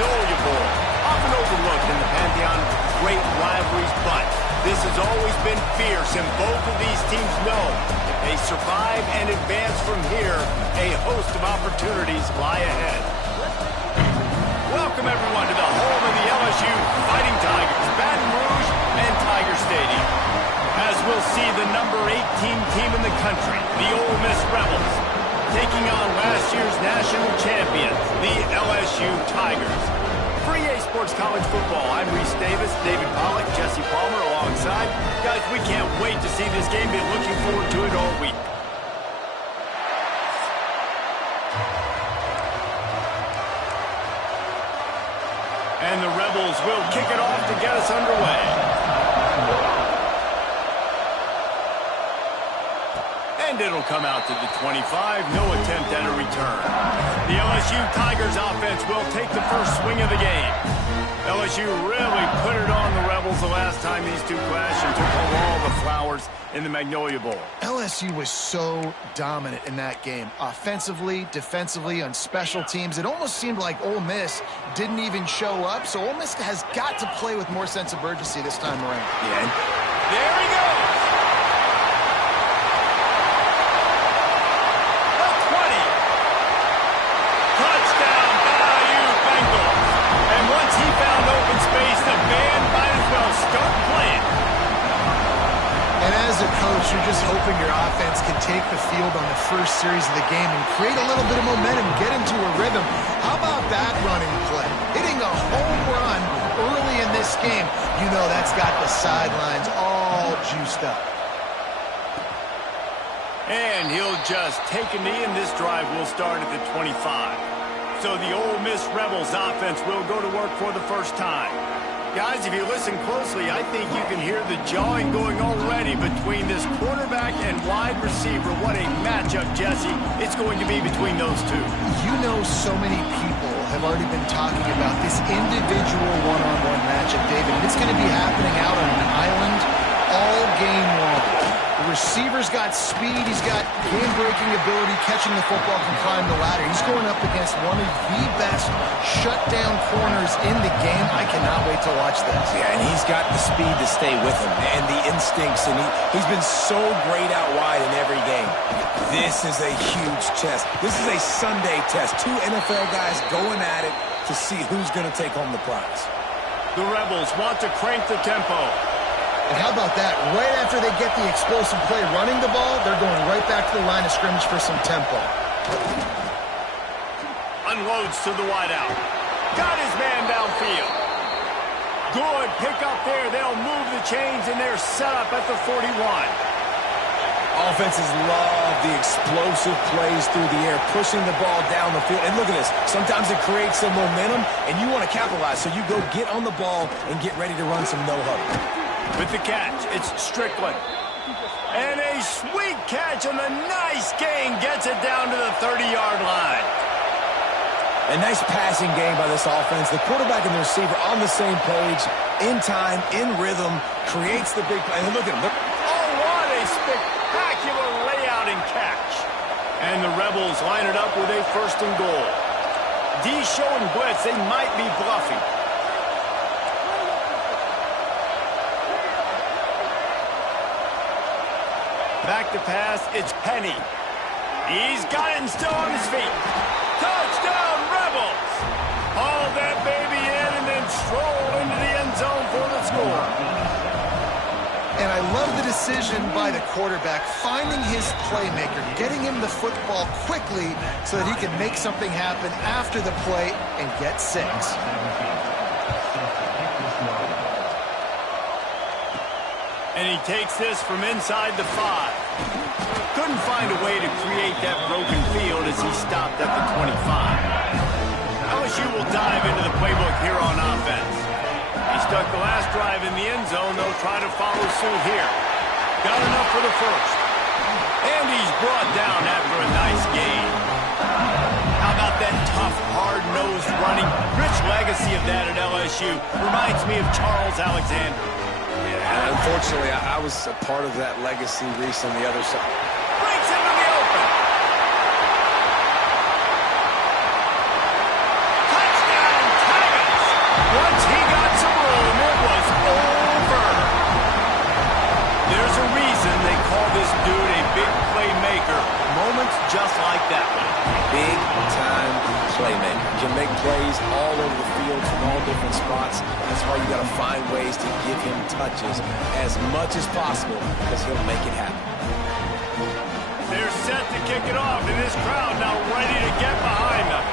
Magnolia Bowl. Often overlooked in the pantheon of great rivalries, but this has always been fierce, and both of these teams know if they survive and advance from here, a host of opportunities lie ahead. Welcome, everyone, to the home of the LSU Fighting Tigers, Baton Rouge and Tiger Stadium. As we'll see the number 18 team in the country, the Ole Miss Rebels, taking on last year's national champions, the LSU Tigers. For EA Sports College Football, I'm Reese Davis, David Pollack, Jesse Palmer alongside. Guys, we can't wait to see this game. Been looking forward to it all week. And the Rebels will kick it off to get us underway. And it'll come out to the 25. No attempt at a return. The LSU Tigers offense will take the first swing of the game. LSU really put it on the Rebels the last time these two clashed and took home all the flowers in the Magnolia Bowl. LSU was so dominant in that game. Offensively, defensively, on special teams. It almost seemed like Ole Miss didn't even show up, so Ole Miss has got to play with more sense of urgency this time around. Yeah. There he goes. You're just hoping your offense can take the field on the first series of the game and create a little bit of momentum, get into a rhythm. How about that running play? Hitting a home run early in this game. You know that's got the sidelines all juiced up. And he'll just take a knee, and this drive will start at the 25. So the Ole Miss Rebels offense will go to work for the first time. Guys, if you listen closely, I think you can hear the jawing going already between this quarterback and wide receiver. What a matchup, Jesse, it's going to be between those two. You know, so many people have already been talking about this individual one-on-one matchup, David. And it's going to be happening out on an island all game long. The receiver's got speed. He's got game-breaking ability, catching the football, can climb the ladder. He's going up against one of the best shutdown corners in the game. I cannot wait to watch this. Yeah, and he's got the speed to stay with him and the instincts, and he's been so great out wide in every game. This is a huge test. This is a Sunday test. Two NFL guys going at it to see who's going to take home the prize. The Rebels want to crank the tempo. And how about that? Right after they get the explosive play running the ball, they're going right back to the line of scrimmage for some tempo. Unloads to the wideout. Got his man downfield. Good pick up there. They'll move the chains, and they're set up at the 41. Offenses love the explosive plays through the air, pushing the ball down the field. And look at this. Sometimes it creates some momentum, and you want to capitalize. So you go get on the ball and get ready to run some no-huddle. With the catch, it's Strickland. And a sweet catch, and a nice gain gets it down to the 30-yard line. A nice passing game by this offense. The quarterback and the receiver on the same page, in time, in rhythm, creates the big play. And look at him. Oh, what a spectacular layout and catch. And the Rebels line it up with a first and goal. D showing blitz. They might be bluffing. Back to pass, it's Penny. He's got it and still on his feet. Touchdown, Rebels! Haul that baby in and then stroll into the end zone for the score. And I love the decision by the quarterback, finding his playmaker, getting him the football quickly so that he can make something happen after the play and get 6. And he takes this from inside the 5. Couldn't find a way to create that broken field as he stopped at the 25. LSU will dive into the playbook here on offense. He stuck the last drive in the end zone. They'll try to follow suit here. Got enough for the first. And he's brought down after a nice gain. How about that tough, hard-nosed running? Rich legacy of that at LSU. Reminds me of Charles Alexander. Yeah, unfortunately, I was a part of that legacy, Reese, on the other side. Breaks into the open. Touchdown, Tigers! this dude a big playmaker. Moments just like that one. Big-time playmaker. Can make plays all over the field from all different spots. That's why you got to find ways to give him touches as much as possible because he'll make it happen. They're set to kick it off, and this crowd now ready to get behind them.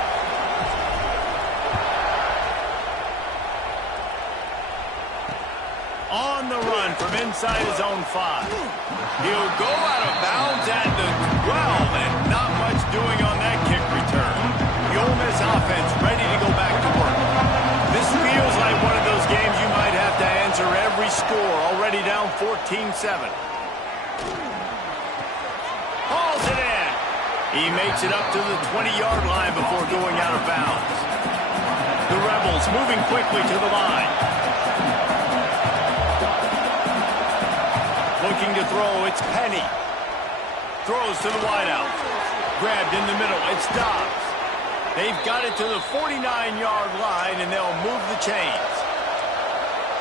On the run from inside his own 5. He'll go out of bounds at the 12, and not much doing on that kick return. The Ole Miss offense ready to go back to work. This feels like one of those games you might have to answer every score, already down 14-7. Hauls it in. He makes it up to the 20-yard line before going out of bounds. The Rebels moving quickly to the line. Looking to throw, it's Penny. Throws to the wideout. Grabbed in the middle, it's Dobbs. They've got it to the 49-yard line, and they'll move the chains.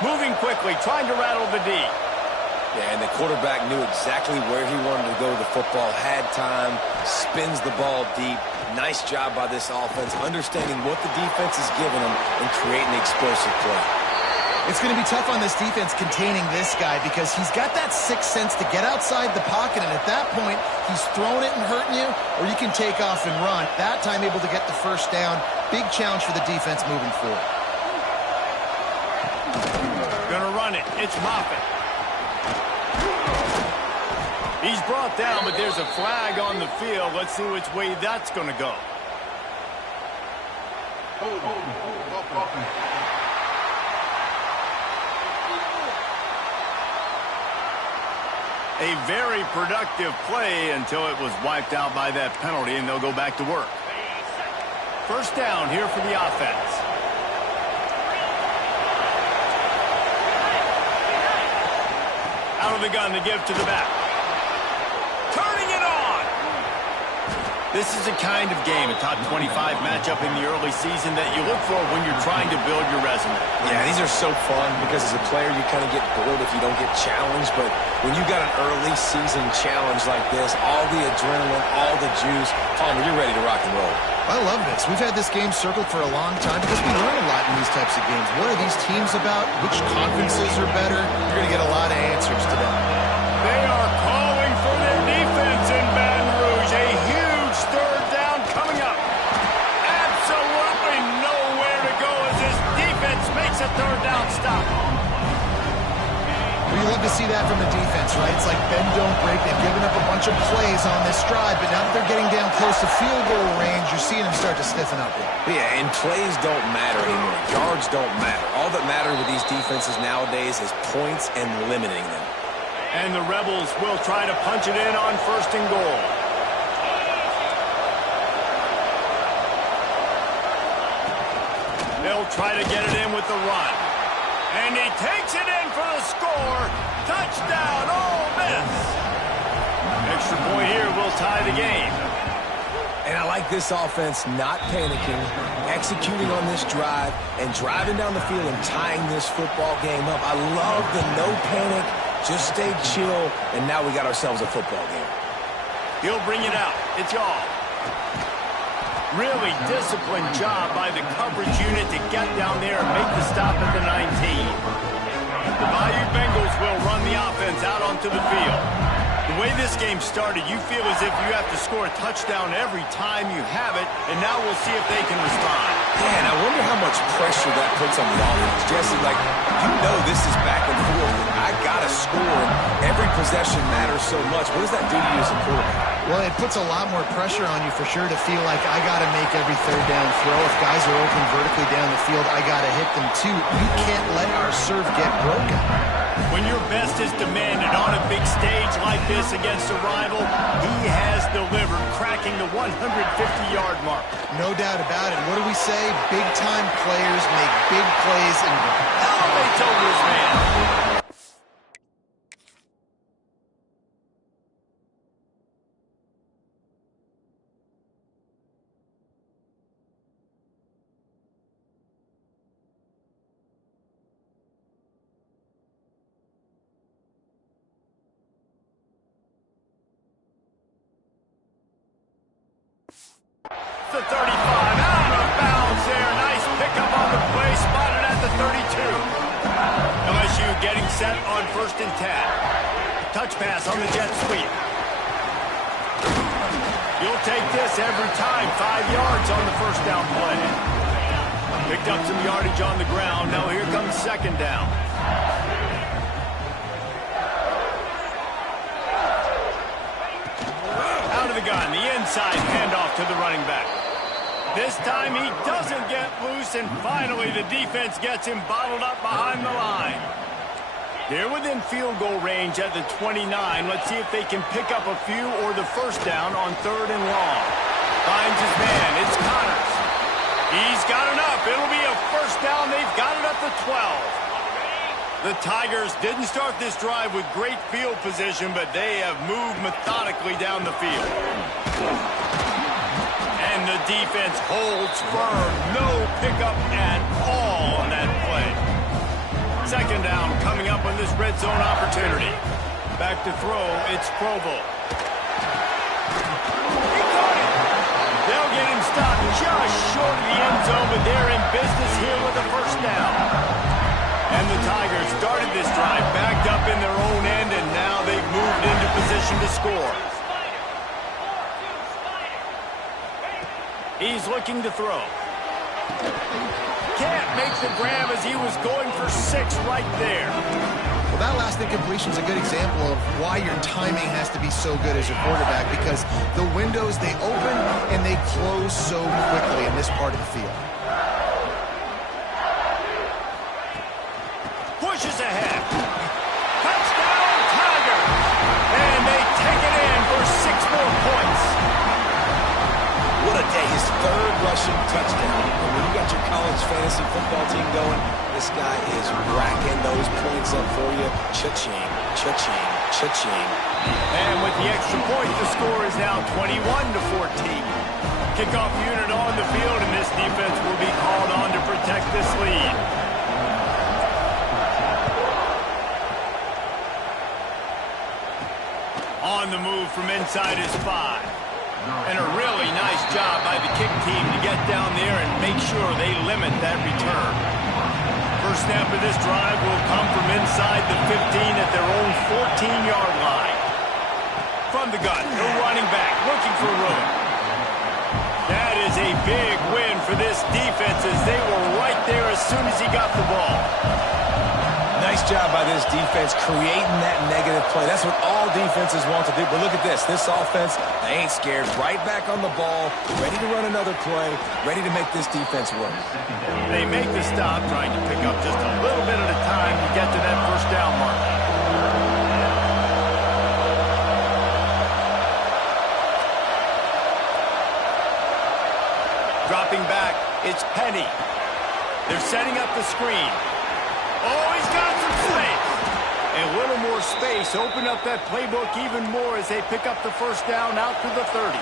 Moving quickly, trying to rattle the D. Yeah, and the quarterback knew exactly where he wanted to go with the football, had time, spins the ball deep. Nice job by this offense, understanding what the defense is giving them and creating explosive play. It's going to be tough on this defense containing this guy because he's got that sixth sense to get outside the pocket, and at that point, he's throwing it and hurting you, or you can take off and run. That time able to get the first down. Big challenge for the defense moving forward. Gonna run it. It's Moffitt. He's brought down, but there's a flag on the field. Let's see which way that's going to go. A very productive play until it was wiped out by that penalty, and they'll go back to work. First down here for the offense. Out of the gun to give to the back. Turning it on! This is a kind of game, a top 25 matchup in the early season that you look for when you're trying to build your resume. Yeah, these are so fun because as a player you kind of get bored if you don't get challenged, but when you got an early season challenge like this, all the adrenaline, all the juice, Palmer, you're ready to rock and roll. I love this. We've had this game circled for a long time because we learn a lot in these types of games. What are these teams about? Which conferences are better? You're going to get a lot of answers today. They are calling for their defense in Baton Rouge. A huge third down coming up. Absolutely nowhere to go as this defense makes a third down stop. Well, you love to see that from the defense, right? It's like bend, don't break. They've given up a bunch of plays on this drive, but now that they're getting down close to field goal range, you're seeing them start to stiffen up here. Yeah, and plays don't matter anymore. Yards don't matter. All that matters with these defenses nowadays is points and limiting them. And the Rebels will try to punch it in on first and goal. They'll try to get it in with the run. And he takes it in for the score. Touchdown, Ole Miss. Extra point here will tie the game. And I like this offense not panicking, executing on this drive, and driving down the field and tying this football game up. I love the no panic, just stay chill, and now we got ourselves a football game. He'll bring it out. It's all. Really disciplined job by the coverage unit to get down there and make the stop at the 19. The Bayou Bengals will run the offense out onto the field. The way this game started, you feel as if you have to score a touchdown every time you have it, and now we'll see if they can respond. Yeah, and I wonder how much pressure that puts on the offense. Jesse, like, you know this is back and forth. I got to score. Every possession matters so much. What does that do to you as a quarterback? Well, it puts a lot more pressure on you for sure to feel like I got to make every third down throw. If guys are open vertically down the field, I got to hit them too. You can't let our serve get broken. When your best is demanded on a big stage like this against a rival, he has delivered, cracking the 150-yard mark. No doubt about it. What do we say? Big-time players make big plays and elevates over his man. the 35. Out of bounds there. Nice pickup on the play. Spotted at the 32. LSU getting set on 1st and 10. Touch pass on the jet sweep. You'll take this every time. 5 yards on the 1st down play. Picked up some yardage on the ground. Now here comes 2nd down. Out of the gun. The inside handoff to the running back. This time he doesn't get loose, and finally the defense gets him bottled up behind the line. They're within field goal range at the 29. Let's see if they can pick up a few or the 1st down on 3rd and long. Finds his man. It's Connors. He's got enough. It'll be a 1st down. They've got it at the 12. The Tigers didn't start this drive with great field position, but they have moved methodically down the field. And the defense holds firm. No pickup at all on that play. 2nd down coming up on this red zone opportunity. Back to throw, it's Provo. He caught it. They'll get him stopped just short of the end zone, but they're in business here with a 1st down. And the Tigers started this drive backed up in their own end, and now they've moved into position to score. He's looking to throw. Can't make the grab as he was going for 6 right there. Well, that last incompletion is a good example of why your timing has to be so good as a quarterback, because the windows, they open and they close so quickly in this part of the field. Pushes ahead. Touchdown, Tigers! And they take it in for 6 more points. What a day. His 3rd rushing touchdown. And when you got your college fantasy football team going, this guy is racking those points up for you. Cha-ching, cha-ching, cha-ching. And with the extra point, the score is now 21-14. Kickoff unit on the field, and this defense will be called on to protect this lead. On the move from inside his 5. And a really nice job by the kick team to get down there and make sure they limit that return. First snap of this drive will come from inside the 15 at their own 14-yard line. From the gun, the running back looking for room. That is a big win for this defense, as they were right there as soon as he got the ball. Nice job by this defense creating that negative play. That's what all defenses want to do. But look at this. This offense, they ain't scared. Right back on the ball, ready to run another play, ready to make this defense work. They make the stop, trying to pick up just a little bit at a time to get to that 1st down mark. Dropping back, it's Penny. They're setting up the screen. Oh, he's got some space. A little more space. Open up that playbook even more as they pick up the 1st down out to the 30.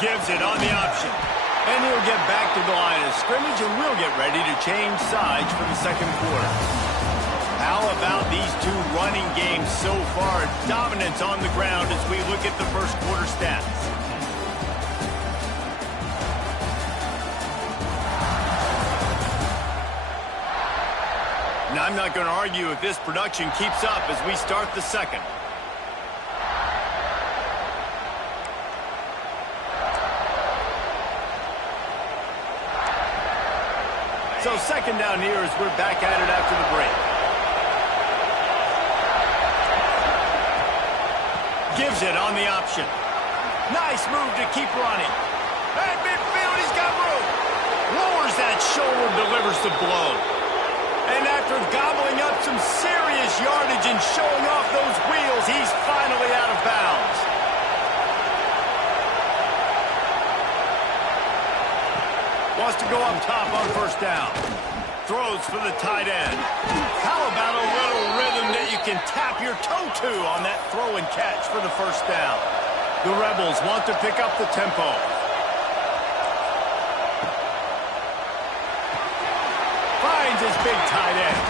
Gives it on the option. And he'll get back to the line of scrimmage, and we'll get ready to change sides for the 2nd quarter. How about these 2 running games so far? Dominance on the ground as we look at the 1st quarter stats. Now, I'm not going to argue if this production keeps up as we start the 2nd. So 2nd down here as we're back at it after the break. Gives it on the option. Nice move to keep running. At midfield, he's got room. Lowers that shoulder, delivers the blow. And after gobbling up some serious yardage and showing off those wheels, he's finally out of bounds. Wants to go up top on 1st down. Throws for the tight end. How about a little rhythm that you can tap your toe to on that throw and catch for the 1st down? The Rebels want to pick up the tempo. Finds his big tight end.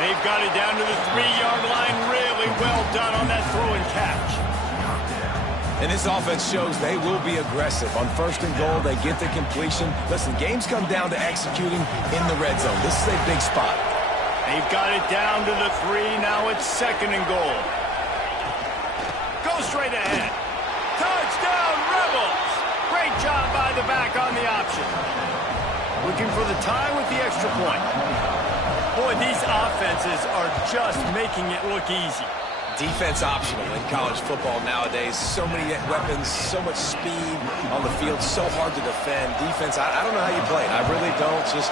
They've got it down to the 3-yard line. Really well done on that throw and catch. And this offense shows they will be aggressive. On 1st and goal, they get the completion. Listen, games come down to executing in the red zone. This is a big spot. They've got it down to the 3. Now it's 2nd and goal. Go straight ahead. Touchdown, Rebels! Great job by the back on the option. Looking for the tie with the extra point. Boy, these offenses are just making it look easy. Defense optional in college football nowadays. So many weapons, so much speed on the field, so hard to defend. Defense, I don't know how you play it. I really don't. Just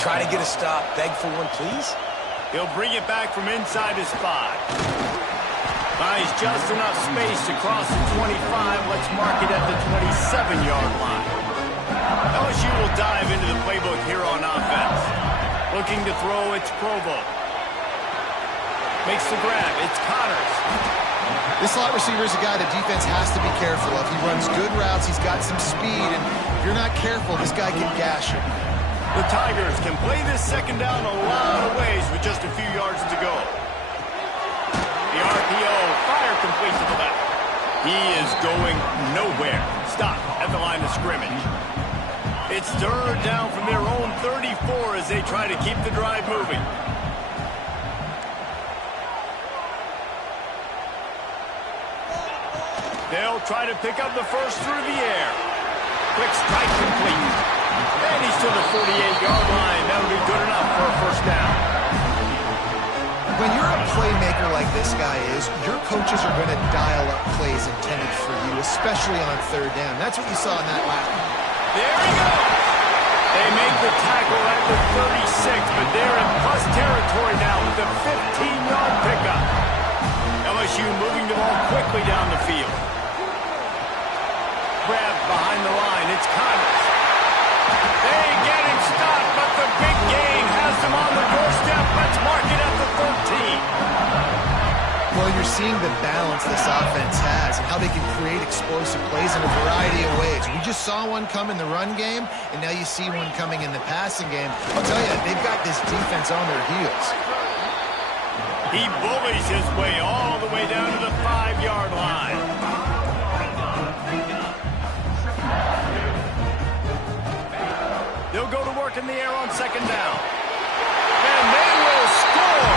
try to get a stop, beg for one, please. He'll bring it back from inside his 5. Finds just enough space to cross the 25. Let's mark it at the 27-yard line. LSU will dive into the playbook here on offense. Looking to throw, it's Provo. Makes the grab. It's Connors. This slot receiver is a guy the defense has to be careful of. He runs good routes. He's got some speed. And if you're not careful, this guy can gash you. The Tigers can play this 2nd down a lot of ways with just a few yards to go. The RPO, fire complete to the left. He is going nowhere. Stop at the line of scrimmage. It's 3rd down from their own 34 as they try to keep the drive moving. They'll try to pick up the first through the air. Quick strike complete. And he's to the 48-yard line. That'll be good enough for a 1st down. When you're a playmaker like this guy is, your coaches are going to dial up plays intended for you, especially on 3rd down. That's what you saw in that last one. There he goes. They make the tackle at the 36, but they're in plus territory now with the 15-yard pickup. LSU moving the ball quickly down the field. Grab behind the line. It's Connors. They get him stopped, but the big gain has them on the doorstep. Let's mark it at the 13. Well, you're seeing the balance this offense has and how they can create explosive plays in a variety of ways. We just saw one come in the run game, and now you see one coming in the passing game. I'll tell you, they've got this defense on their heels. He bullies his way all the way down to the 5-yard line. They'll go to work in the air on 2nd down. And they will score!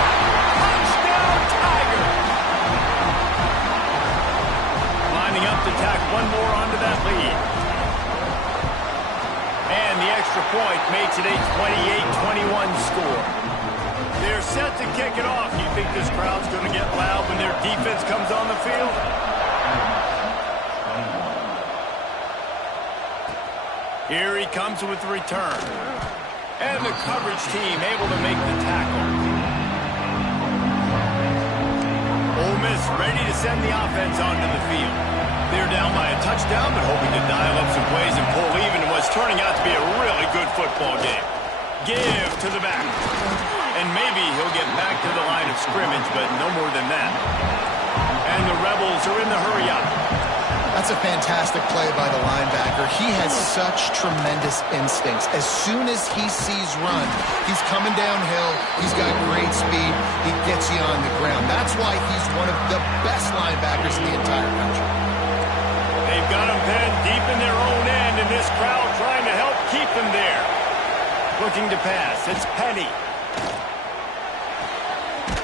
Touchdown, Tigers! Lining up to tack one more onto that lead. And the extra point makes it a 28-21 score. They're set to kick it off. You think this crowd's going to get loud when their defense comes on the field? Here he comes with the return. And the coverage team able to make the tackle. Ole Miss ready to send the offense onto the field. They're down by a touchdown, but hoping to dial up some plays and pull even in what's turning out to be a really good football game. Give to the back. And maybe he'll get back to the line of scrimmage, but no more than that. And the Rebels are in the hurry-up. That's a fantastic play by the linebacker. He has such tremendous instincts. As soon as he sees run, he's coming downhill. He's got great speed. He gets you on the ground. That's why he's one of the best linebackers in the entire country. They've got him pinned deep in their own end, and this crowd trying to help keep him there. Looking to pass. It's Penny.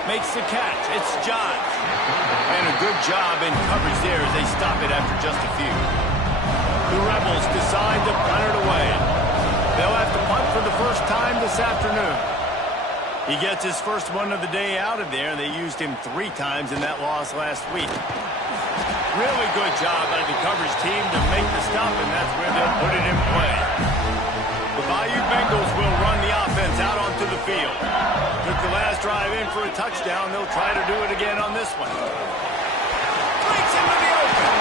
Makes the catch. It's Johns. And a good job in coverage there as they stop it after just a few. The Rebels decide to punt it away. They'll have to punt for the first time this afternoon. He gets his first one of the day out of there, and they used him 3 times in that loss last week. Really good job by the coverage team to make the stop, and that's where they'll put it in play. The Bayou Bengals will run the offense out onto the field. Took the last drive in for a touchdown. They'll try to do it again on this one. Breaks into the open.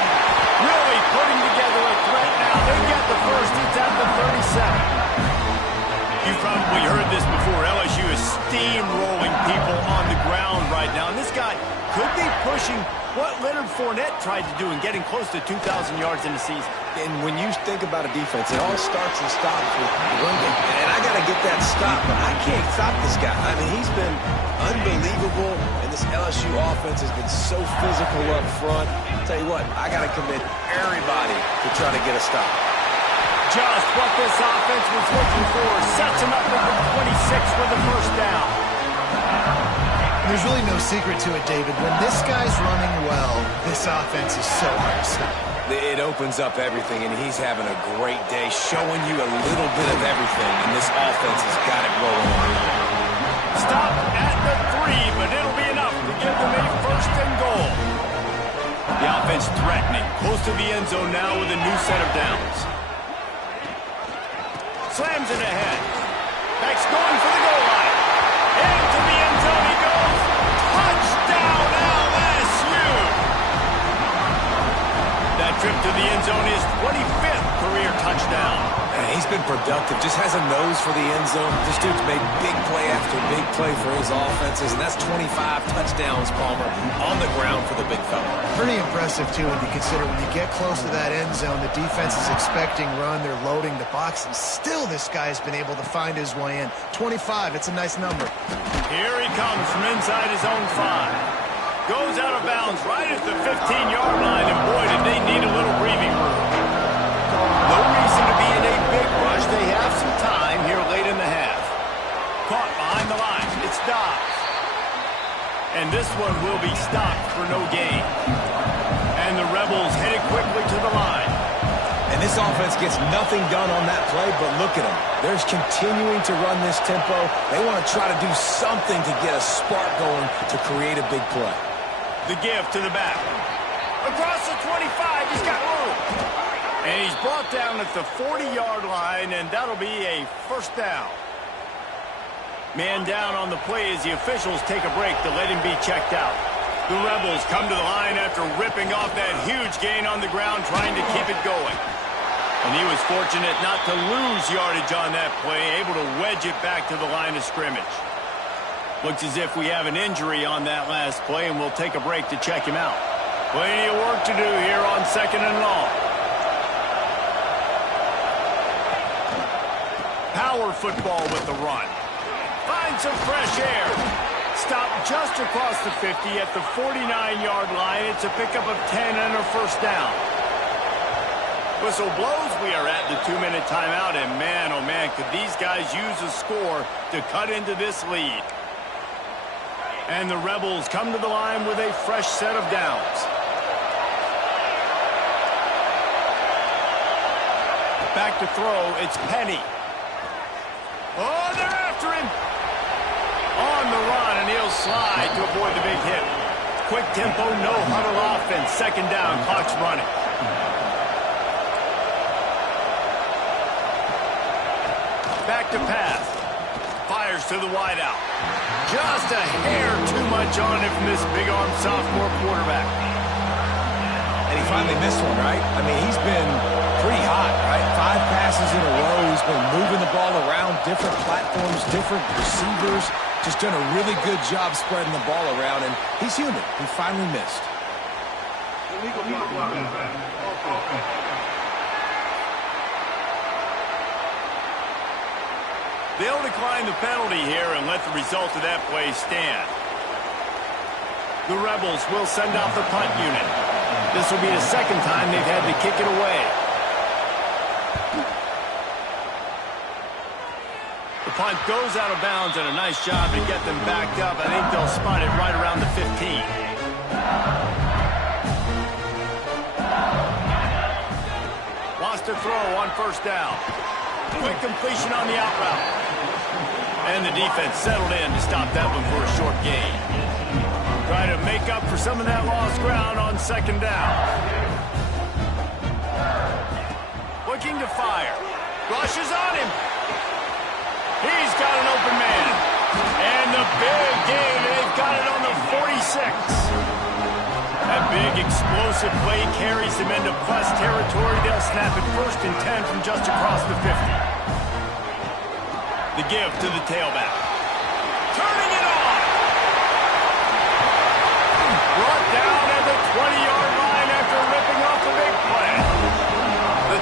Really putting together a threat now. They get the first. It's at the 37. You've probably heard this before. LSU is steamrolling people on the ground right now. And this guy could be pushing what Leonard Fournette tried to do in getting close to 2,000 yards in the season. And when you think about a defense, it all starts and stops with the run game. And I got to get that stop, but I can't stop this guy. I mean, he's been unbelievable, and this LSU offense has been so physical up front. I'll tell you what, I got to commit everybody to try to get a stop. Just what this offense was looking for. Sets him up at the 26 with the first down. There's really no secret to it, David. When this guy's running well, this offense is so hard to stop. It opens up everything, and he's having a great day, showing you a little bit of everything, and this offense has got it rolling. Stop at the 3, but it'll be enough to give them a first and goal. The offense threatening, close to the end zone now with a new set of downs. Slams it ahead. Beck's going for the goal line. Into the end zone he goes. Touchdown, LSU! That trip to the end zone is 25th career touchdown. And he's been productive, just has a nose for the end zone. This dude's made big play after big play for his offenses, and that's 25 touchdowns, Palmer, on the ground for the big fella. Pretty impressive, too, when you consider when you get close to that end zone, the defense is expecting run, they're loading the box, and still this guy has been able to find his way in. 25, it's a nice number. Here he comes from inside his own 5. Goes out of bounds right at the 15-yard line, and boy, did they need a little breathing room. No reason to be in a big rush. They have some time here late in the half. Caught behind the line. It's Dobbs. And this one will be stopped for no gain. And the Rebels headed quickly to the line. And this offense gets nothing done on that play, but look at them. They're continuing to run this tempo. They want to try to do something to get a spark going to create a big play. The give to the back. Across the 25, he's got room. And he's brought down at the 40-yard line, and that'll be a first down. Man down on the play as the officials take a break to let him be checked out. The Rebels come to the line after ripping off that huge gain on the ground, trying to keep it going. And he was fortunate not to lose yardage on that play, able to wedge it back to the line of scrimmage. Looks as if we have an injury on that last play, and we'll take a break to check him out. Plenty of work to do here on 2nd and long. Power football with the run. Find some fresh air. Stop just across the 50 at the 49-yard line. It's a pickup of 10 and a first down. Whistle blows. We are at the 2-minute timeout, and man, oh man, could these guys use a score to cut into this lead. And the Rebels come to the line with a fresh set of downs. Back to throw, it's Penny. Oh, they're after him. On the run, and he'll slide to avoid the big hit. Quick tempo, no huddle offense. 2nd down, clock's running. Back to pass. Fires to the wideout. Just a hair too much on it from this big-arm sophomore quarterback. And he finally missed one, right? I mean, he's been pretty hot, right? 5 passes in a row. He's been moving the ball around, different platforms, different receivers. Just done a really good job spreading the ball around, and he's human. He finally missed. They'll decline the penalty here and let the result of that play stand. The Rebels will send out the punt unit. This will be the 2nd time they've had to kick it away. The punt goes out of bounds, and a nice job to get them backed up. I think they'll spot it right around the 15. Wants to throw on first down. Quick completion on the out route. And the defense settled in to stop that one for a short gain. Try to make up for some of that lost ground on 2nd down. Looking to fire. Rushes on him. He's got an open man. And the big gain, they've got it on the 46. That big explosive play carries them into plus territory. They'll snap it 1st and 10 from just across the 50. The give to the tailback. Turning it on. Brought down at the 20-yard line after ripping off the big play. The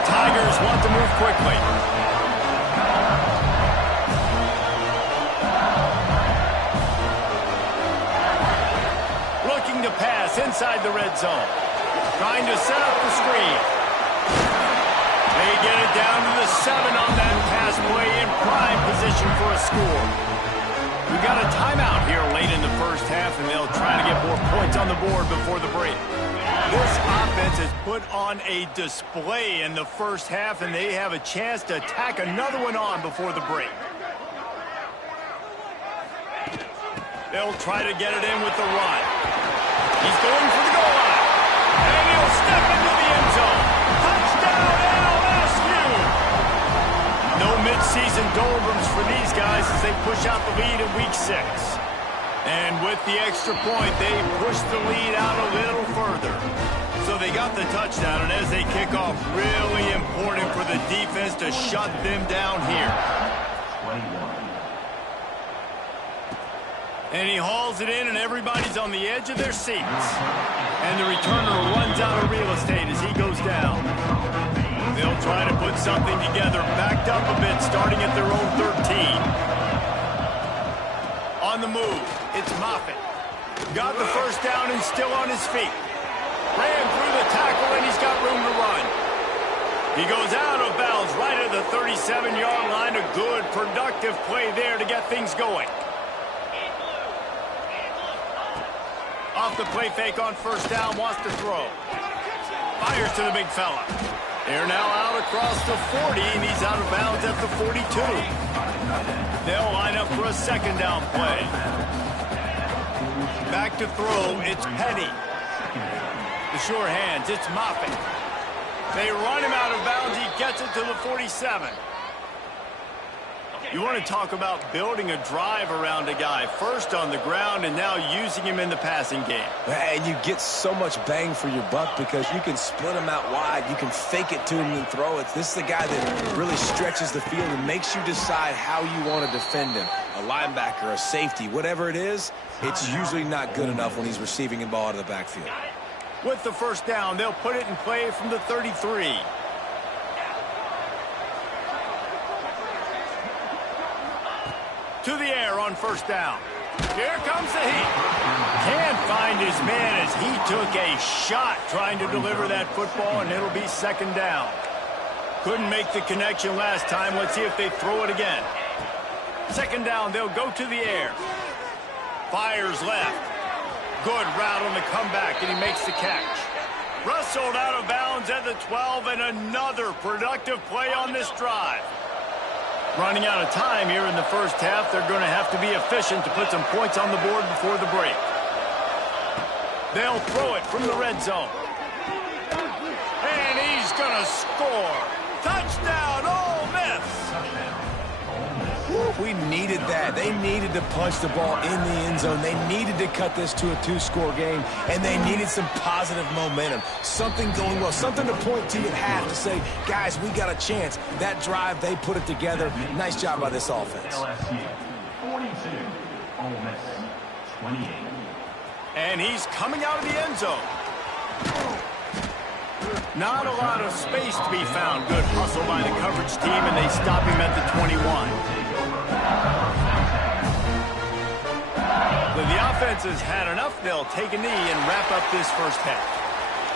to move quickly. Looking to pass inside the red zone. Trying to set up the screen. They get it down to the 7 on that pass play in prime position for a score. We got a timeout here late in the first half, and they'll try to get more points on the board before the break. This offense has put on a display in the first half, and they have a chance to tack another one on before the break. They'll try to get it in with the run. He's going for the goal line. And he'll step into the end zone. Touchdown, LSU! No midseason doldrums for these guys as they push out the lead in week 6. And with the extra point, they push the lead out a little further. So they got the touchdown, and as they kick off, really important for the defense to shut them down here. 21. And he hauls it in, and everybody's on the edge of their seats. And the returner runs out of real estate as he goes down. They'll try to put something together, backed up a bit, starting at their own 13. On the move, it's Moffitt. Got the first down and still on his feet. Ran through the tackle, and he's got room to run. He goes out of bounds right at the 37-yard line. A good, productive play there to get things going. Off the play fake on first down, wants to throw. Fires to the big fella. They're now out across the 40, and he's out of bounds at the 42. They'll line up for a second down play. Back to throw, it's Petty. The sure hands, it's Moffitt. They run him out of bounds, he gets it to the 47. You want to talk about building a drive around a guy, first on the ground and now using him in the passing game. And you get so much bang for your buck because you can split him out wide. You can fake it to him and throw it. This is the guy that really stretches the field and makes you decide how you want to defend him. A linebacker, a safety, whatever it is, it's usually not good enough when he's receiving the ball out of the backfield. With the first down, they'll put it in play from the 33. To the air on first down. Here comes the heat. Can't find his man as he took a shot trying to deliver that football, and it'll be second down. Couldn't make the connection last time. Let's see if they throw it again. Second down, they'll go to the air. Fires left. Good route on the comeback, and he makes the catch. Rustled out of bounds at the 12, and another productive play on this drive. Running out of time here in the first half. They're going to have to be efficient to put some points on the board before the break. They'll throw it from the red zone. And he's going to score. Touchdown, Ole Miss. We needed that. They needed to punch the ball in the end zone. They needed to cut this to a 2-score game, and they needed some positive momentum. Something going well, something to point to at half to say, guys, we got a chance. That drive, they put it together. Nice job by this offense. LSU 42, Ole Miss 28. And he's coming out of the end zone. Not a lot of space to be found. Good hustle by the coverage team, and they stop him at the 21. The offense has had enough. They'll take a knee and wrap up this first half.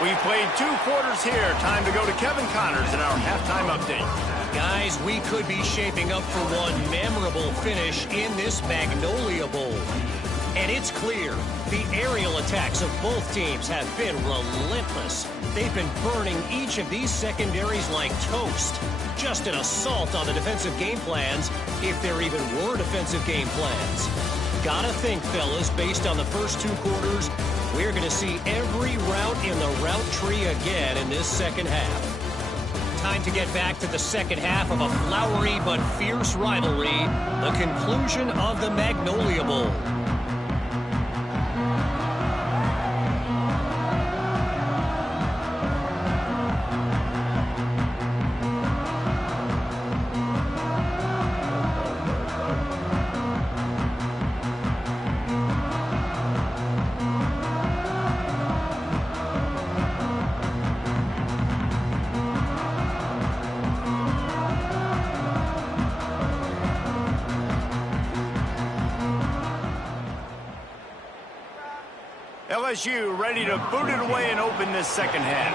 We've played 2 quarters here. Time to go to Kevin Connors in our halftime update. Guys, we could be shaping up for one memorable finish in this Magnolia Bowl. And it's clear, the aerial attacks of both teams have been relentless. They've been burning each of these secondaries like toast. Just an assault on the defensive game plans, if there even were defensive game plans. Gotta think, fellas, based on the first 2 quarters, we're going to see every route in the route tree again in this second half. Time to get back to the second half of a flowery but fierce rivalry, the conclusion of the Magnolia Bowl. LSU ready to boot it away and open this second half.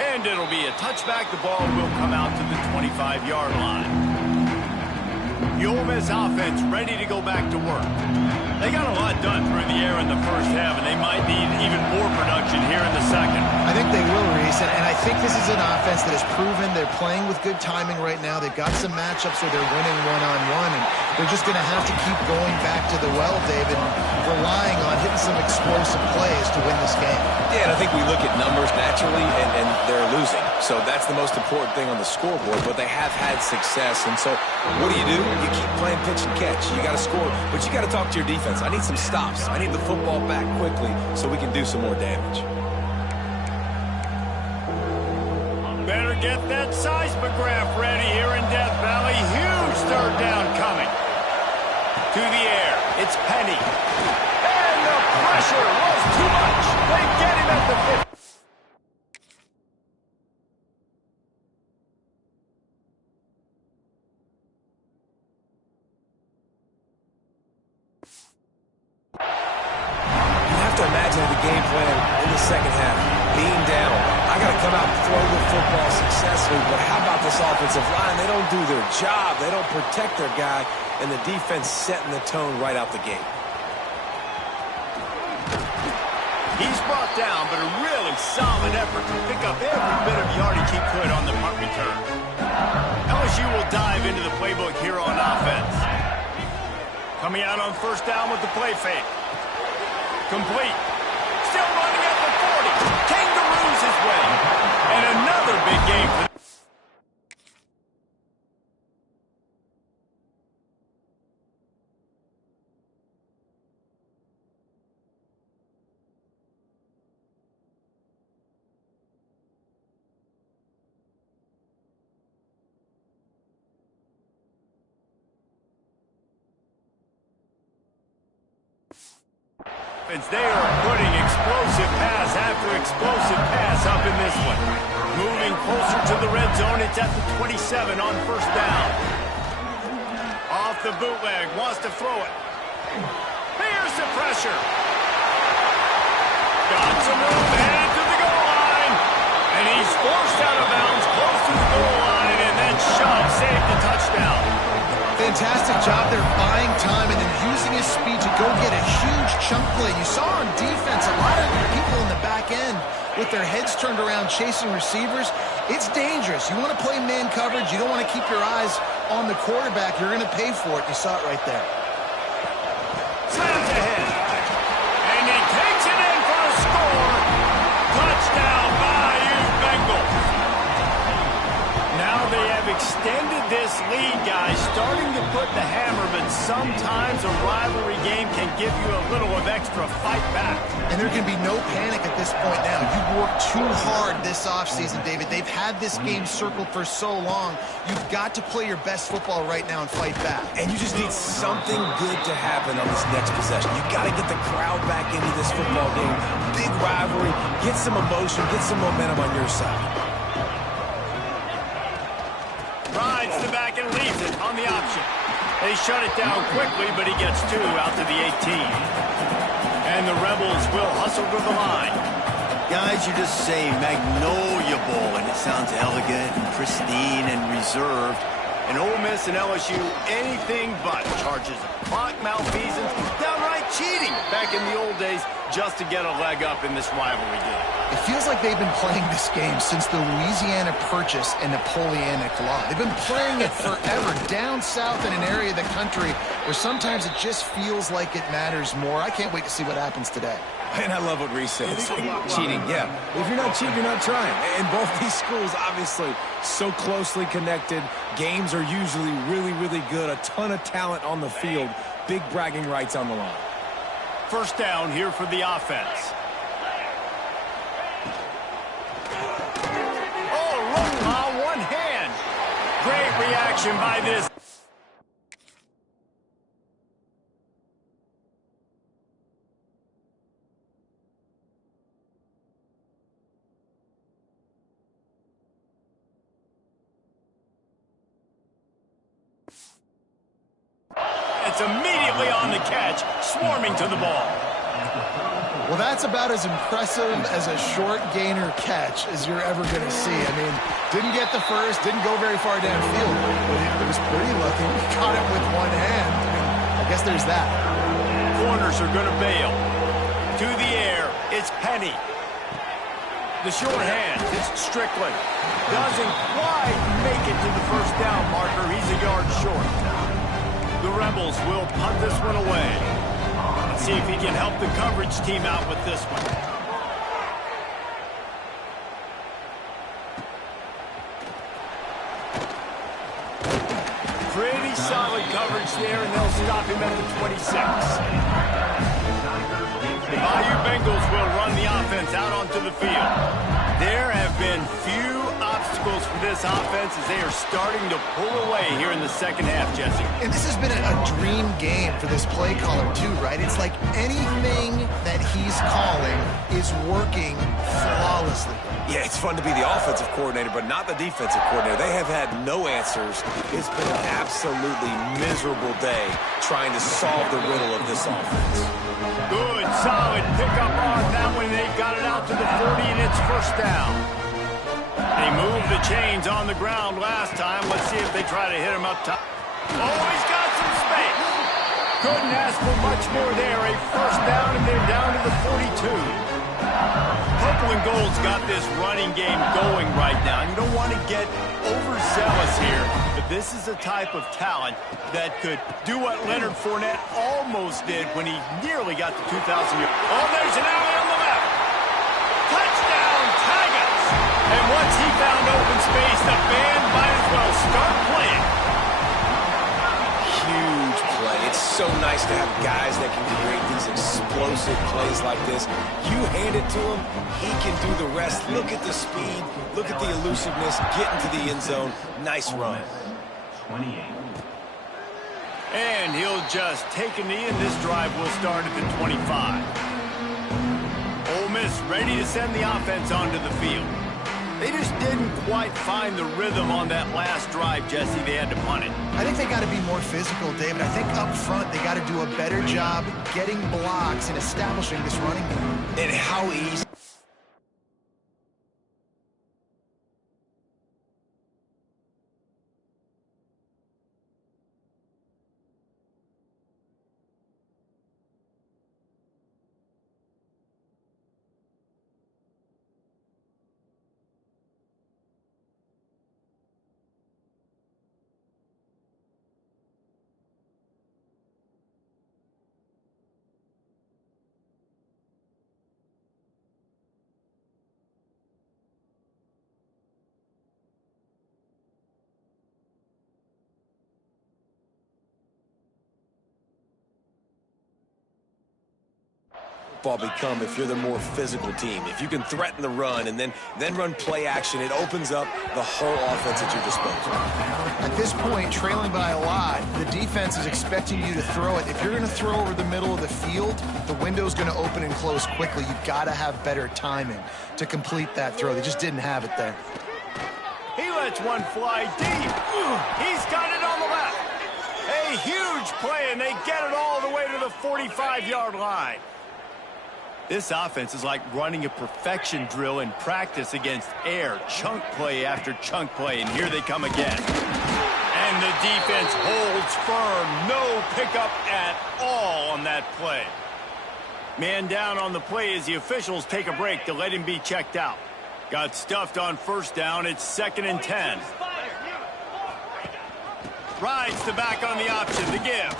And it'll be a touchback. The ball will come out to the 25-yard line. The Ole Miss offense ready to go back to work. They got a lot done through the air in the first half, and they might need even more production here in the second. I think they will, Reese, and I think this is an offense that has proven they're playing with good timing right now. They've got some matchups where they're winning one-on-one, and they're just going to have to keep going back to the well, David, and relying on hitting some explosive plays to win this game. Yeah, and I think we look at numbers naturally, and they're losing. So that's the most important thing on the scoreboard, but they have had success. And so what do? You keep playing pitch and catch. You got to score, but you got to talk to your defense. I need some stops. I need the football back quickly so we can do some more damage. Better get that seismograph ready here in Death Valley. Huge third down coming. To the air. It's Penny. And the pressure was too much. They get him at the 50. To imagine the game plan in the second half, being down. I got to come out and throw the football successfully, but how about this offensive line? They don't do their job. They don't protect their guy, and the defense setting the tone right out the gate. He's brought down, but a really solid effort to pick up every bit of yardage he could on the punt return. LSU will dive into the playbook here on offense. Coming out on first down with the play fake. Complete. Still running at the 40. Kangaroos his way. And another big game for they are putting explosive pass after explosive pass up in this one. Moving closer to the red zone. It's at the 27 on first down. Off the bootleg. Wants to throw it. Here's the pressure. Got some room. Headed to the goal line. And he's forced out of bounds close to the goal line. And then shoved. Saved the touchdown. Fantastic job there buying time and then using his speed to go get a huge chunk play. You saw on defense a lot of people in the back end with their heads turned around chasing receivers. It's dangerous. You want to play man coverage. You don't want to keep your eyes on the quarterback. You're going to pay for it. You saw it right there. Slams ahead. And he takes it in for a score. Touchdown, Bayou Bengals. Now they have extended this lead, guys, starting to put the hammer, but sometimes a rivalry game can give you a little of extra fight back. And there can be no panic at this point now. You've worked too hard this offseason, David. They've had this game circled for so long. You've got to play your best football right now and fight back. And you just need something good to happen on this next possession. You got to get the crowd back into this football game. Big rivalry. Get some emotion. Get some momentum on your side. Rides the back and leaves it on the option. They shut it down quickly, but he gets two out to the 18. And the Rebels will hustle to the line. Guys, you just say Magnolia Bowl, and it sounds elegant and pristine and reserved. And Ole Miss and LSU, anything but. Charges of clock malfeasance, downright cheating back in the old days just to get a leg up in this rivalry game. It feels like they've been playing this game since the Louisiana Purchase and Napoleonic Law. They've been playing it forever down south in an area of the country where sometimes it just feels like it matters more. I can't wait to see what happens today. And I love what Reese said. It's like cheating, yeah. If you're not cheating, you're not trying. And both these schools, obviously, so closely connected. Games are usually really, really good. A ton of talent on the field. Big bragging rights on the line. First down here for the offense. Oh, Roquan, one hand. Great reaction by this. defense immediately on the catch, swarming to the ball. Well, that's about as impressive as a short gainer catch as you're ever going to see. I mean, didn't get the first, didn't go very far downfield, but it was pretty lucky. He caught it with one hand. I mean, I guess there's that. Corners are going to bail. To the air, it's Penny. The short hand, it's Strickland. Doesn't quite make it to the first down marker. He's a yard short. The Rebels will punt this one away. Let's see if he can help the coverage team out with this one. Pretty solid coverage there, and they'll stop him at the 26. The Bayou Bengals will run the offense out onto the field. There have been few obstacles for this offense as they are starting to pull away here in the second half, Jesse. And this has been a dream game for this play caller too, right? It's like anything that he's calling is working flawlessly. Yeah, it's fun to be the offensive coordinator, but not the defensive coordinator. They have had no answers. It's been an absolutely miserable day trying to solve the riddle of this offense. Good, solid pickup on that one. They got it out to the 40, and it's first down. They moved the chains on the ground last time. Let's see if they try to hit him up top. Oh, he's got some space. Couldn't ask for much more there. A first down, and they're down to the 42. Purple and Gold's got this running game going right now. You don't want to get overzealous here, but this is a type of talent that could do what Leonard Fournette almost did when he nearly got to 2,000 yards. Oh, there's an alley on the left. Touchdown, Tigers! And once he found open space, the band might as well start playing. Huge play. It's so nice to have guys that can create these explosive plays like this. You hand it to him, he can do the rest. Look at the speed, look at the elusiveness, get into the end zone. Nice run. 28. And he'll just take a knee, and this drive will start at the 25. Ole Miss ready to send the offense onto the field. They just didn't quite find the rhythm on that last drive, Jesse. They had to punt it. I think they got to be more physical, David. I think up front they got to do a better job getting blocks and establishing this running game. And how easy. Become if you're the more physical team. If you can threaten the run and then run play action, it opens up the whole offense at your disposal. At this point, trailing by a lot, the defense is expecting you to throw it. If you're going to throw over the middle of the field, the window's going to open and close quickly. You've got to have better timing to complete that throw. They just didn't have it there. He lets one fly deep. He's got it on the left. A huge play, and they get it all the way to the 45-yard line. This offense is like running a perfection drill in practice against air. Chunk play after chunk play, and here they come again. And the defense holds firm. No pickup at all on that play. Man down on the play as the officials take a break to let him be checked out. Got stuffed on first down. It's 2nd and 10. Rides the back on the option to give.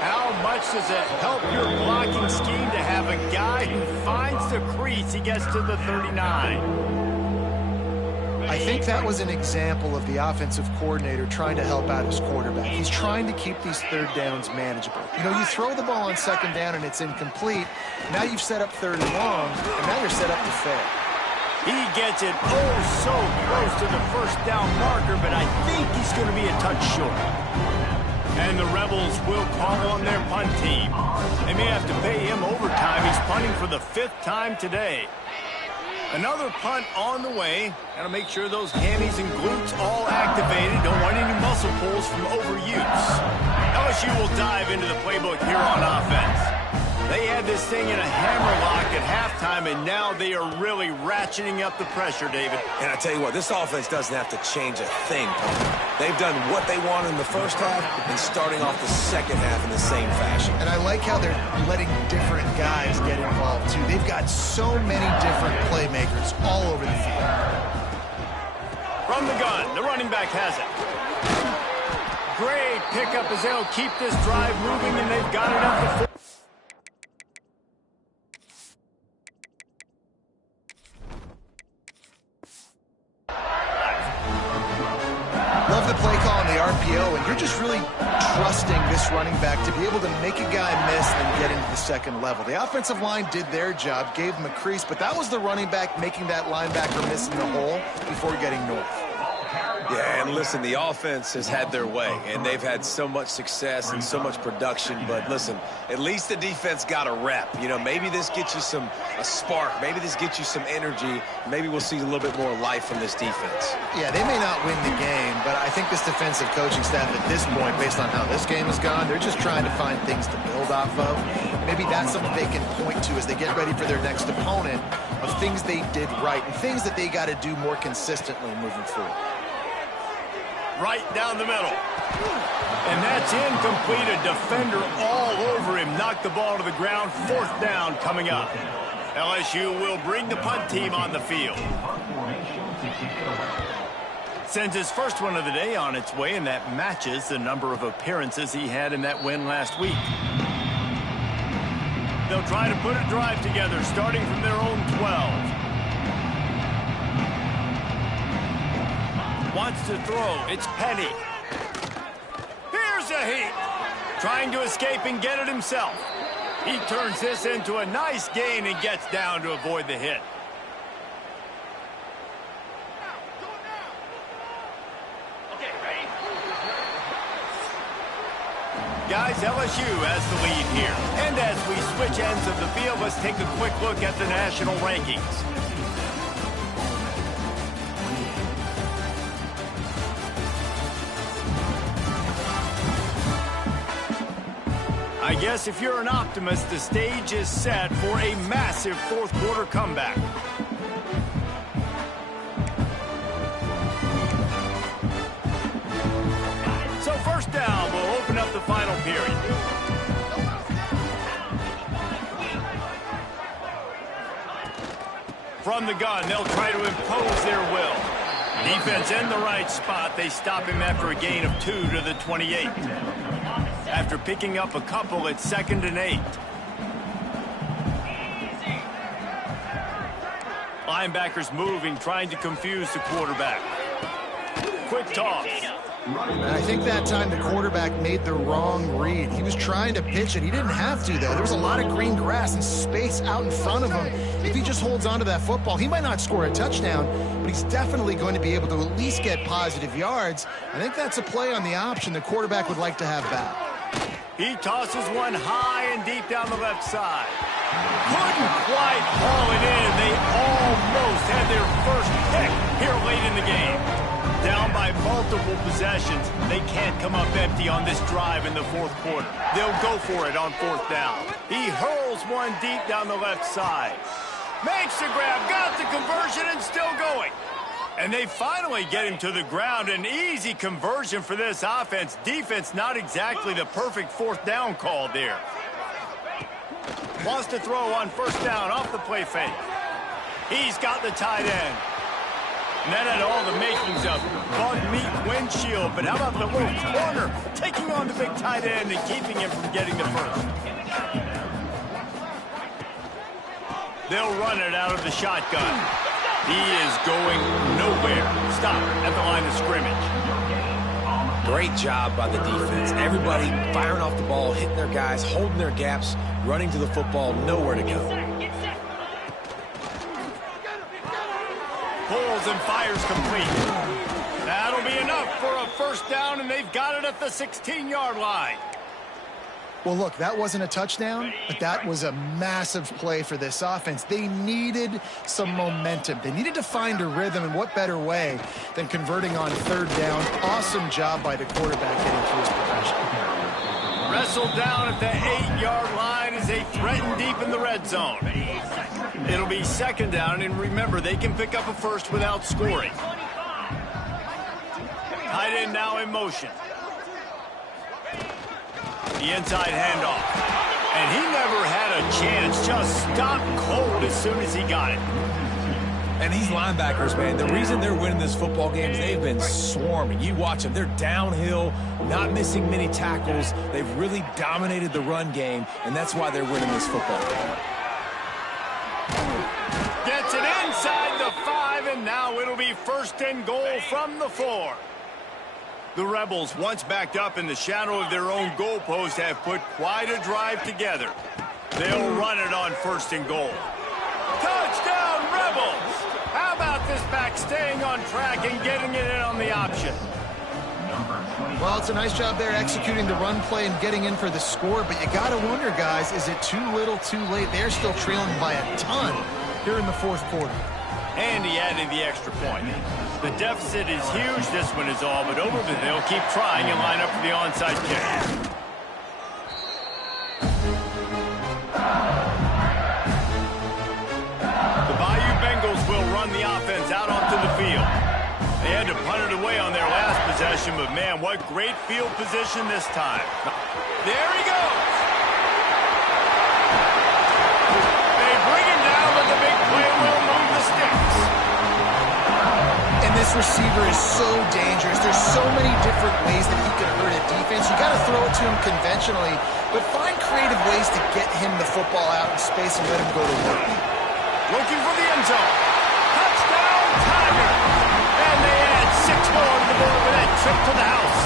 How much does it help your blocking scheme to have a guy who finds the crease? He gets to the 39. I think that was an example of the offensive coordinator trying to help out his quarterback. He's trying to keep these third downs manageable. You know, you throw the ball on second down and it's incomplete. Now you've set up third and long, and now you're set up to fail. He gets it so close to the first down marker, but I think he's going to be a touch short. And the Rebels will call on their punt team. They may have to pay him overtime. He's punting for the 5th time today. Another punt on the way. Got to make sure those hammies and glutes all activated. Don't want any muscle pulls from overuse. LSU will dive into the playbook here on offense. They had this thing in a hammerlock at halftime, and now they are really ratcheting up the pressure, David. And I tell you what, this offense doesn't have to change a thing. They've done what they wanted in the first half and starting off the second half in the same fashion. And I like how they're letting different guys get involved, too. They've got so many different playmakers all over the field. From the gun, the running back has it. Great pickup as they'll keep this drive moving, and they've got it up to 4. Love the play call on the RPO, and you're just really trusting this running back to be able to make a guy miss and get into the second level. The offensive line did their job, gave him a crease, but that was the running back making that linebacker miss in the hole before getting north. Yeah, and listen, the offense has had their way, and they've had so much success and so much production. But listen, at least the defense got a rep. You know, maybe this gets you a spark. Maybe this gets you some energy. Maybe we'll see a little bit more life from this defense. Yeah, they may not win the game, but I think this defensive coaching staff at this point, based on how this game has gone, they're just trying to find things to build off of. Maybe that's something they can point to as they get ready for their next opponent, of things they did right and things that they got to do more consistently moving forward. Right down the middle. And that's incomplete. A defender all over him. Knocked the ball to the ground. Fourth down coming up. LSU will bring the punt team on the field. Sends his first one of the day on its way, and that matches the number of appearances he had in that win last week. They'll try to put a drive together, starting from their own 12. Wants to throw. It's Penny. Here's a heat. Trying to escape and get it himself. He turns this into a nice gain and gets down to avoid the hit. Okay, ready? Guys, LSU has the lead here. And as we switch ends of the field, let's take a quick look at the national rankings. I guess if you're an optimist, the stage is set for a massive fourth quarter comeback. So first down will open up the final period. From the gun, they'll try to impose their will. Defense in the right spot. They stop him after a gain of 2 to the 28. After picking up a couple, it's 2nd and 8. Linebackers moving, trying to confuse the quarterback. Quick toss. And I think that time the quarterback made the wrong read. He was trying to pitch it. He didn't have to, though. There was a lot of green grass and space out in front of him. If he just holds on to that football, he might not score a touchdown, but he's definitely going to be able to at least get positive yards. I think that's a play on the option the quarterback would like to have back. He tosses one high and deep down the left side. Couldn't quite haul it in. They almost had their first pick here late in the game. Down by multiple possessions, they can't come up empty on this drive in the fourth quarter. They'll go for it on fourth down. He hurls one deep down the left side. Makes the grab, got the conversion, and still going. And they finally get him to the ground. An easy conversion for this offense. Defense, not exactly the perfect fourth down call there. Wants to throw on first down off the play fake. He's got the tight end. And that had all the makings of bug meat windshield. But how about the little corner taking on the big tight end and keeping him from getting the first? They'll run it out of the shotgun. He is going nowhere. Stop at the line of scrimmage. Great job by the defense. Everybody firing off the ball, hitting their guys, holding their gaps, running to the football, nowhere to go. Pulls and fires complete. That'll be enough for a first down, and they've got it at the 16-yard line. Well, look, that wasn't a touchdown, but that was a massive play for this offense. They needed some momentum. They needed to find a rhythm, and what better way than converting on third down. Awesome job by the quarterback getting through his progression. Wrestled down at the 8-yard line as they threaten deep in the red zone. It'll be second down, and remember, they can pick up a first without scoring. Tight end now in motion. The inside handoff. And he never had a chance. Just stopped cold as soon as he got it. And these linebackers, man, the reason they're winning this football game is they've been swarming. You watch them. They're downhill, not missing many tackles. They've really dominated the run game, and that's why they're winning this football game. Gets it inside the 5, and now it'll be first and goal from the 4. The Rebels, once backed up in the shadow of their own goalpost, have put quite a drive together. They'll run it on first and goal. Touchdown, Rebels! How about this back staying on track and getting it in on the option? Well, it's a nice job there executing the run play and getting in for the score, but you got to wonder, guys, is it too little, too late? They're still trailing by a ton here in the fourth quarter. And he added the extra point. The deficit is huge. This one is all but over, but they'll keep trying and line up for the onside kick. The Bayou Bengals will run the offense out onto the field. They had to punt it away on their last possession, but man, what great field position this time. There he goes. They bring him down, but the big play will move the sticks. And this receiver is so dangerous. There's so many different ways that he could hurt a defense. You got to throw it to him conventionally, but find creative ways to get him the football out in space and let him go to work. Looking for the end zone. Touchdown, Tiger! And they add 6 more to the board with that trip to the house.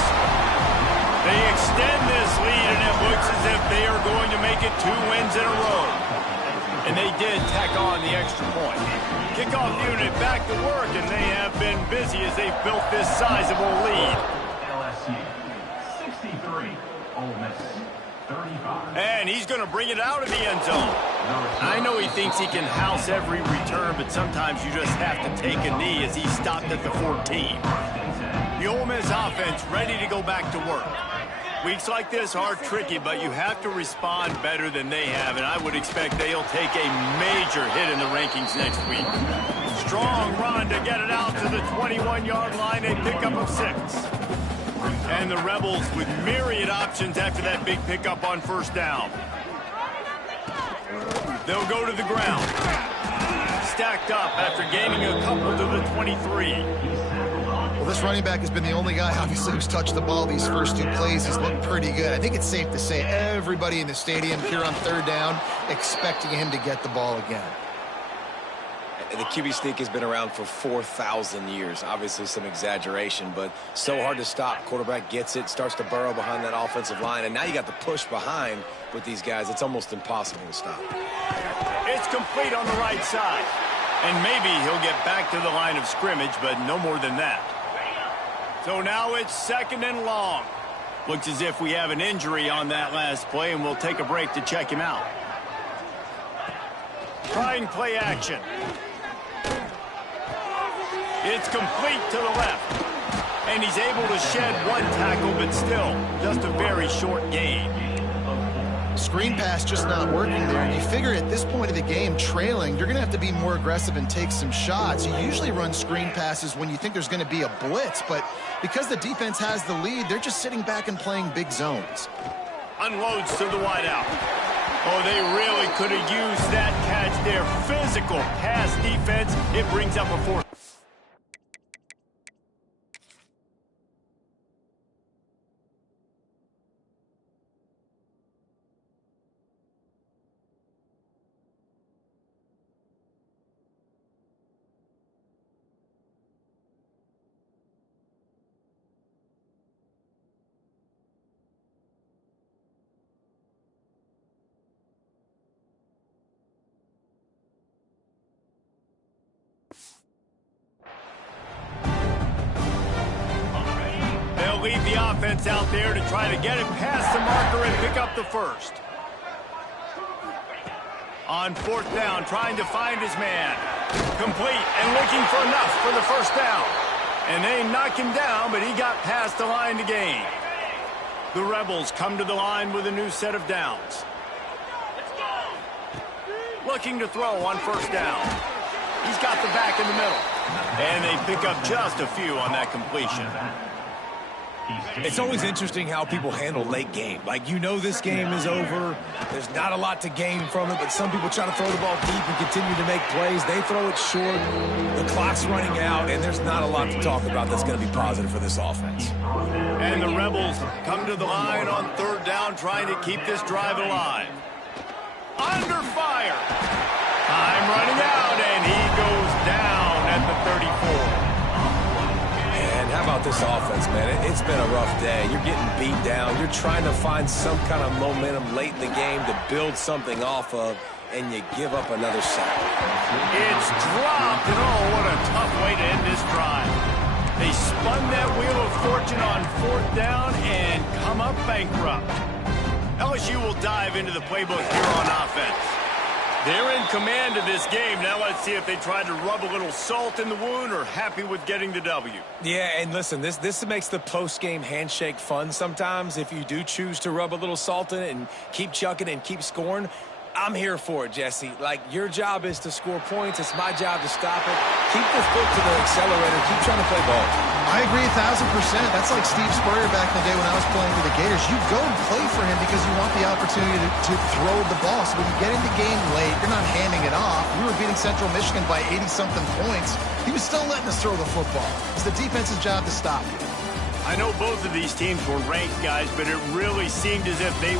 They extend this lead, and it looks as if they are going to make it 2 wins in a row. And they did tack on the extra point. Kickoff unit back to work, and they have been busy as they've built this sizable lead. LSU 63, Ole Miss 35. And he's going to bring it out of the end zone. I know he thinks he can house every return, but sometimes you just have to take a knee as he stopped at the 14. The Ole Miss offense ready to go back to work. Weeks like this are tricky, but you have to respond better than they have, and I would expect they'll take a major hit in the rankings next week. Strong run to get it out to the 21-yard line, a pickup of 6. And the Rebels with myriad options after that big pickup on first down. They'll go to the ground. Stacked up after gaining a couple to the 23. Well, this running back has been the only guy, obviously, who's touched the ball these first 2 plays. He's looked pretty good. I think it's safe to say everybody in the stadium here on third down expecting him to get the ball again. The QB sneak has been around for 4,000 years. Obviously some exaggeration, but so hard to stop. Quarterback gets it, starts to burrow behind that offensive line, and now you got the push behind with these guys. It's almost impossible to stop. It's complete on the right side. And maybe he'll get back to the line of scrimmage, but no more than that. So now it's second and long. Looks as if we have an injury on that last play, and we'll take a break to check him out. Trying play action. It's complete to the left. And he's able to shed 1 tackle, but still just a very short gain. Screen pass just not working there. And you figure at this point of the game, trailing, you're going to have to be more aggressive and take some shots. You usually run screen passes when you think there's going to be a blitz, but because the defense has the lead, they're just sitting back and playing big zones. Unloads to the wideout. Oh, they really could have used that catch there. Physical pass defense. It brings up a 4th. they'll leave the offense out there to try to get it past the marker and pick up the first. On fourth down, trying to find his man. Complete and looking for enough for the first down. And they knock him down, but he got past the line to gain. The Rebels come to the line with a new set of downs. Looking to throw on first down. He's got the back in the middle. And they pick up just a few on that completion. It's always interesting how people handle late game. Like, you know this game is over. There's not a lot to gain from it, but some people try to throw the ball deep and continue to make plays. They throw it short. The clock's running out, and there's not a lot to talk about that's going to be positive for this offense. And the Rebels come to the line on third down, trying to keep this drive alive. Under fire. Time running out, and he goes down at the 34. And how about this offense, man? It's been a rough day. You're getting beat down. You're trying to find some kind of momentum late in the game to build something off of, and you give up another sack. It's dropped, and oh, what a tough way to end this drive. They spun that wheel of fortune on fourth down and come up bankrupt. LSU will dive into the playbook here on offense. They're in command of this game. Now let's see if they try to rub a little salt in the wound or happy with getting the W. Yeah, and listen, this makes the post-game handshake fun sometimes. If you do choose to rub a little salt in it and keep chucking and keep scoring, I'm here for it, Jesse. Like, your job is to score points. It's my job to stop it. Keep the foot to the accelerator. Keep trying to play ball. I agree 1,000%. That's like Steve Spurrier back in the day when I was playing for the Gators. You go and play for him because you want the opportunity to throw the ball. So when you get in the game late, you're not handing it off. We were beating Central Michigan by 80-something points. He was still letting us throw the football. It's the defense's job to stop you. I know both of these teams were ranked, guys, but it really seemed as if they